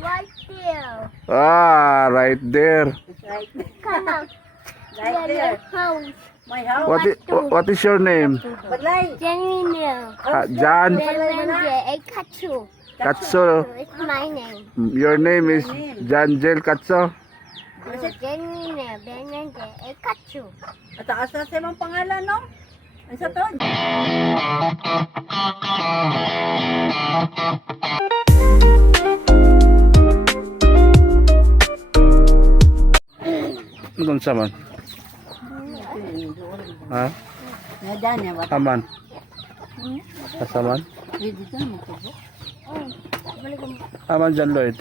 Right there. Right there. It's right there. Come on. Right there. House. My house. What is your name? Balay. Janine. Jan Katsu. Katso. It's my name. Your name is Janjel Katso. Janine. Katsu. At asa sa imong pangalan, no? Ang sa to? Ano sa man? Ha? Nadaan niya ba? Aman. Kasaman? Dito na magtubo. Aman John Lloyd.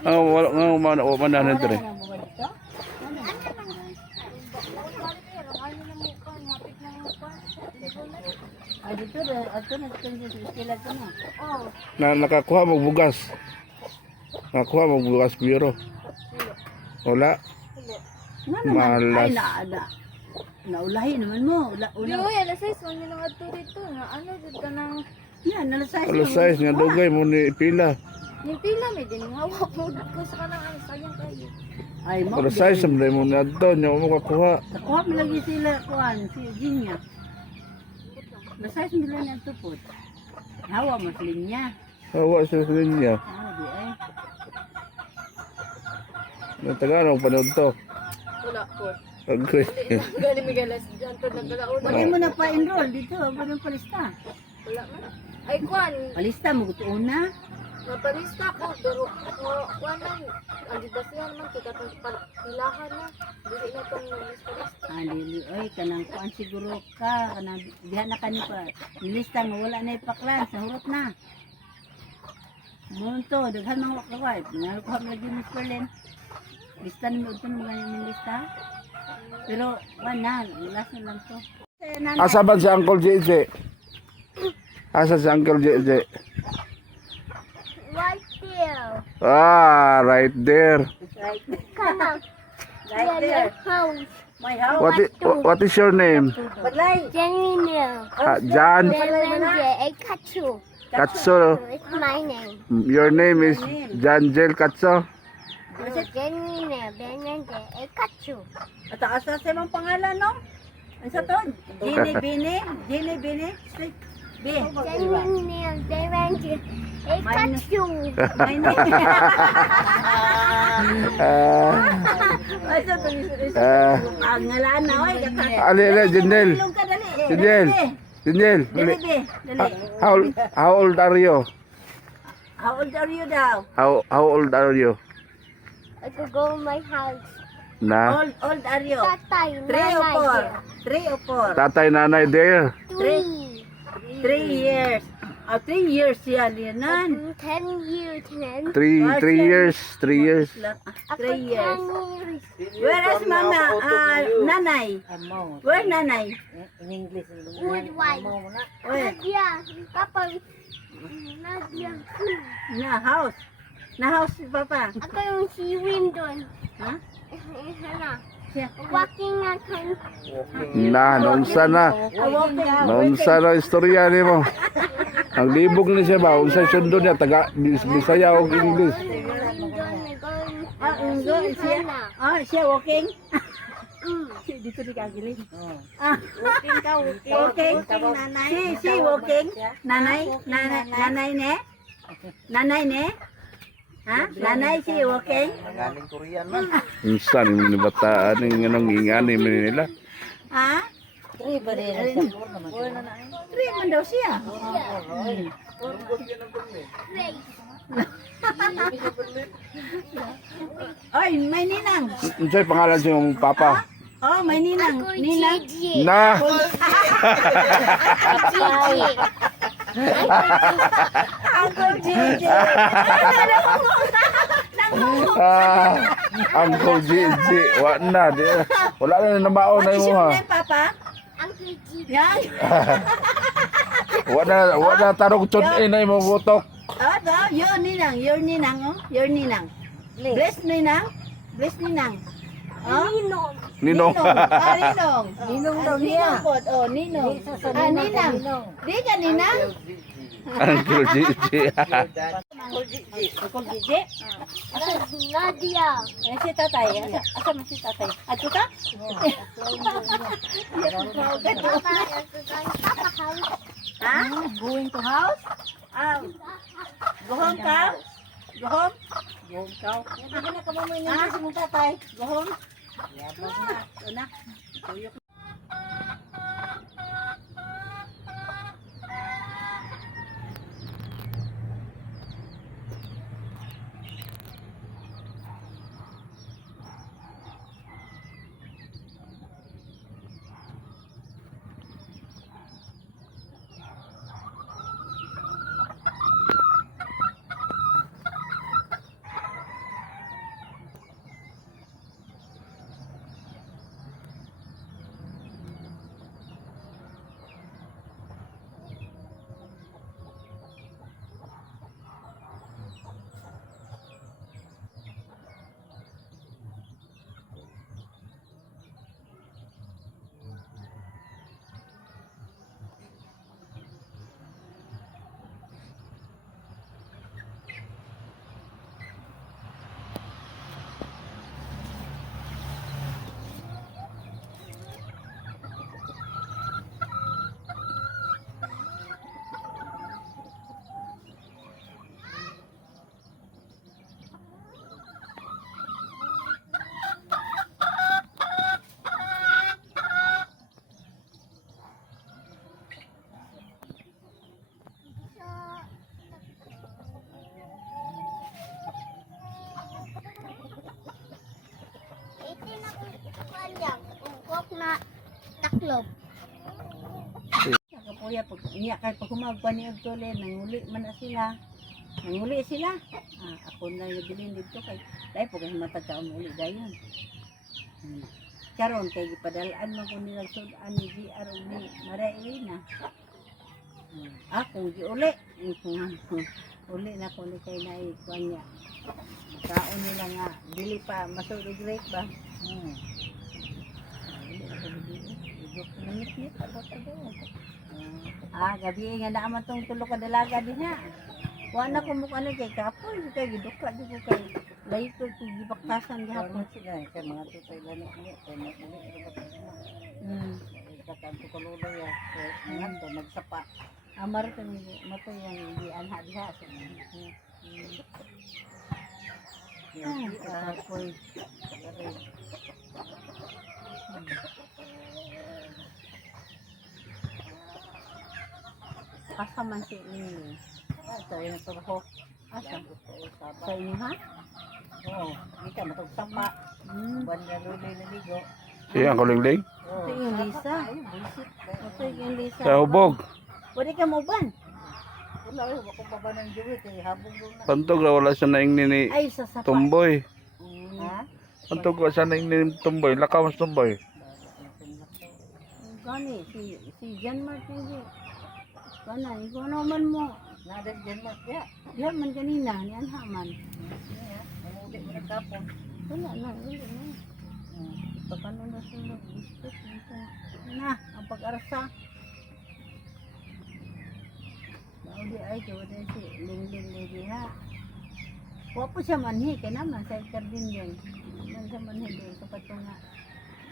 Wala na nito rin. Dito na, ato na sila ko na. Nakakuha mo bugas. Nakakuha mo bugas biro. Wala. Malas. Naulahi naman mo. Yo, alas 6 man yung ato dito na ano jud ka nang Yan, nalasay. Alas 6 nga dugay mo ni pila. ni pila may din hawa po ko sa kanang ano sayang kayo. Ay, mo. Alas 6 sa mo ni adto nya mo kakuha. Nakuha mo lagi sila, kuhan, si Jinya. Nalasay sa nila niya tupot. Hawa mo sa linya. Hawa sa linya. Di ay. Natagaan ako panood to. Wala po. Okay. Gali Miguelas diyan to nagkalauna. Bakit mo na pa-enroll dito? Ba't yung palista? Wala man. Ay kwan, Palista mo, gusto una. napanista ko pero kwan lang andidasihan man kita tong pilahan na. Dili na tong lista. Alili, oy, kanang kuan siguro ka. Kanang diha na kani pa. Nilista mo, wala na ipaklan. Sa hurot na. Muna to, daghan mga wakaway. Nalukuha mo lagi Miss Berlin. Lista naman ito ng mga lista. Pero, wala, last na lang to. Asa ba si Uncle JJ? Asa si Uncle JJ? Right there. Right there. It's right there. Come on. Right there. House. My house. What is your name? Balay. Janine. Jan Katsu. Katso. It's my name. Your name is Janjel Katso. Janine. Katsu. At asa sa imong pangalan, no? Ang sa to? Jenny Bini. Jenny Bini. Street. B. Janine. Katsu. My name. Ay, sa to. Ang ngalaan na, oy. Ali, Janjel. Ilong ka, dali. Janjel. Janjel. Dali, dali. How old are you? How old are you daw? How old are you? I could go in my house. Na Old are you? Tatay, 3 or nanay 4? 3 or 4? tatay nanay there. there. 3 years. 3 years yan, yanan. 10 years, 10. 3 years. 3 years. 3 years. 10 years. Where is mama? Nanay. Where nanay? Good wife. Where? Nadia, Papa. Nadia. Na house. Na house si papa. Ako yung si Windon. Ha? Ano? Siya. Walking na kan. Noon sana istorya ni mo. Ang libog ni siya ba? Unsa sundo niya taga Bisaya o English. Windon, Siya. Siya walking. Dito di kagiling. Walking ka, Walking. Si walking. Nanay. Nanay ne? Nanay ne? Ha? Nanay si walking? Unsa ni bataan ning anong ingani nila. Ha? 3 man daw siya. Oy, may ninang. Unsay pangalan sa imong papa? Oh, may ninang. Ninang. Gigi. Na. Uncle Gigi. Uncle Gigi, wala na namaon na mo ha. Ano papa? Uncle Gigi. Yan. Wala tarong tun na mo butok. Your ninang, oh. Your ninang. Bless ninang. Bless ninang. Ninong. Ninong. Ninong. Ninong daw niya. Ninong po. Oh, Ninong. Ninang. Di ka Ninang? Uncle Gigi. Uncle Gigi? Nadia. Eh, si tatay. Asa man si tatay? Ato ka? Ha? Going to house? Go home ka? Go home? Go home ka? Hindi na ka mamoy nga si mong tatay. Go home? Yabang na. Ito na. Tuyok. Ito na kung ikuan yan. Ungkok na taklob. Kapuya pag niya kay pag humagpa ni Agtole nanguli man na sila. Nanguli sila. Ako na nabilin dito kay dai pag matag ka uli dayon. Karon kay gipadalaan mo ko nila sudan ni GR ug ni Maria Elena. Ako giuli. Uli na ko ni kay nai kuan niya. Kaon nila nga dili pa masudog rate ba. Gabi nga naman tong tulo ka dalaga din ha. Wala ko mo ano kay kapoy kay gidukla di ko kay lay ko gibaktasan gihapon sila kay mga tutay lani ni kay katanto ko lolo ya kay ngadto nagsapa. Amar ka ni matay yang di anha diha sa. Kapoy. Asa man si Lili? Asa yung trabaho? Asa? Sa inyo ha? Oo. Hindi ka matugsapa. Buwan na luloy na ligo. Siya ang kulingling. Ito yung Lisa. Ito yung Lisa. Sa hubog. Pwede ka mo ban? Wala rin. Bako pa ba ng juwit? Habog doon na. Pantog na wala siya naingni ni Ay, sa sapa. Tumboy. Ha? Pantog wala siya naingni ni Tumboy. Lakaw mas Tumboy. Gani, si Jan Martin. Kana, ikaw naman mo. Nada Jan Martin. Diyan man kanina, niyan haman. Namuli mo na kapon. Wala na. Pagkano na sulog. Biscuit. Na, ang pag-arasa. Nauli ay, wala si Ling-Ling lady ha. Wapo siya manhi, kaya naman sa ikar din yun. Yan siya manhi din, kapat ko nga.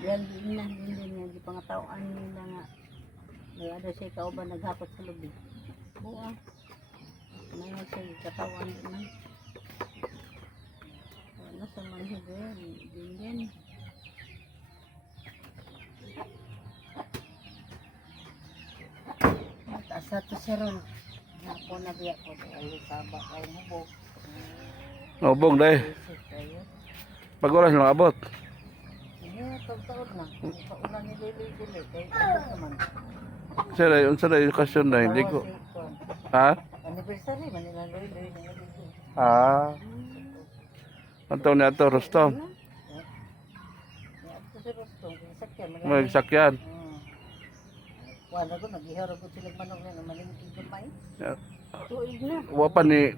Yan din na, din nga, di pangatawaan nila nga. May ada siya ikaw ba naghapot sa lobby? Buwa. May siya katawan din na. Wala sa manhi din. Asa to si Ron. Ako na biya ko. Ay, sabak ay hubog. Hubog dahil. Pag oras lang abot. Hindi, taon na. Paulan ni Lili. Kaya ano naman. Unsa na yung okasyon na hindi ko. Ha? Anniversary, manila Loy-Loy na Ligo. Ang taon niya ito, Rostom. Ito si Rostong, sakyan. May sakyan. Wala ko, nag-iharo ko sila manok na malingking kamay. Yeah. Tuig na. Wapan ni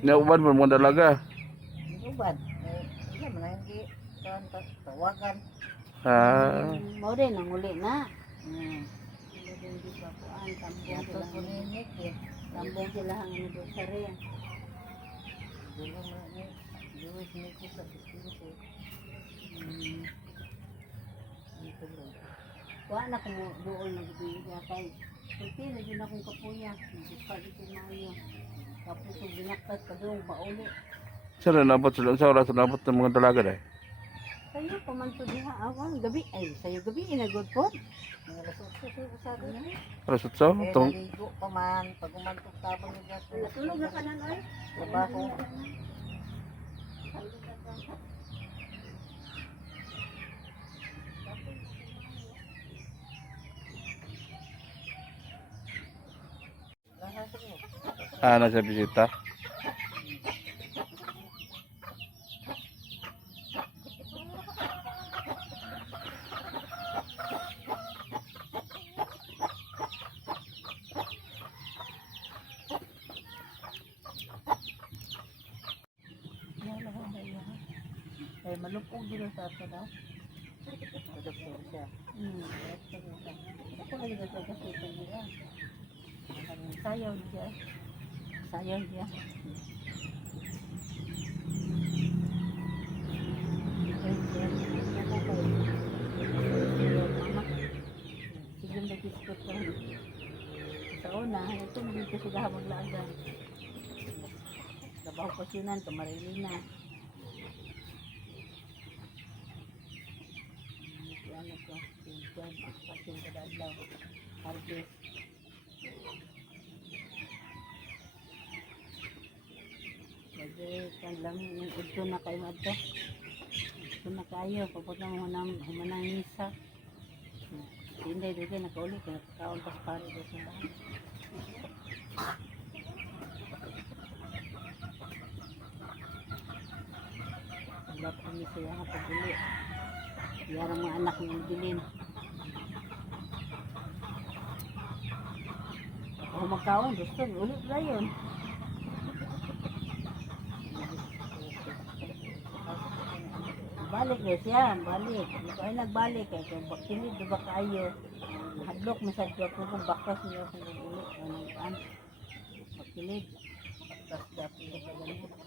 nauban mo mga dalaga. Ubad. Wala man, hindi. kuan tawagan. Ah, Mao din ang uli na. Hindi din di ba kuan tambong sila. Kulinik eh. Tambong sila ang ano do sa rin. Dili mo ni Luis ni ko sa dito. Dito lang. Kuha na ko doon nagbibiya kay kasi na din akong kapuya. Nagpa dito mayo. Tapos kung binaktas pa doon mauli. saan na nabot sila? Sa oras na nabot ng mga dalaga dahil? Sayo pamanto diha awan gabi ay sayo gabi inagod po. Mga lasot sa na. Alas 8? Tung Naligo pa man pag umantok tabang ni gato. Natulog na kanan ay. Trabaho. nasa bisita. Eh malupog dito sa ato daw. Doktor siya. Ako lagi sa kasi niya. Ang sayaw dia. Sayaw dia. Sige nag-discuss ko. Sa una, ito dito sila maglagan. Trabaho ko siya nan, Marilina. Ano ko, pintuan, pasin ka dadlaw, harvest. Jadi, kan lang yung ito na kayo ito. Ito na kayo, papunta mo humanang misa. Hindi, dito, nakauli, nakakaon pas pari doon sa bahay. Wala pa kami siya kapaguli. Yarang mga anak ng bilin. Ako magkawan, gusto, ulit na yun. Balik na siya, balik. Hindi ko ay nagbalik. Kaya bakilid, diba kayo? Hadlok, masad ko kung bakas niya kung ulit. Bakilid. Bakilid. Bakilid.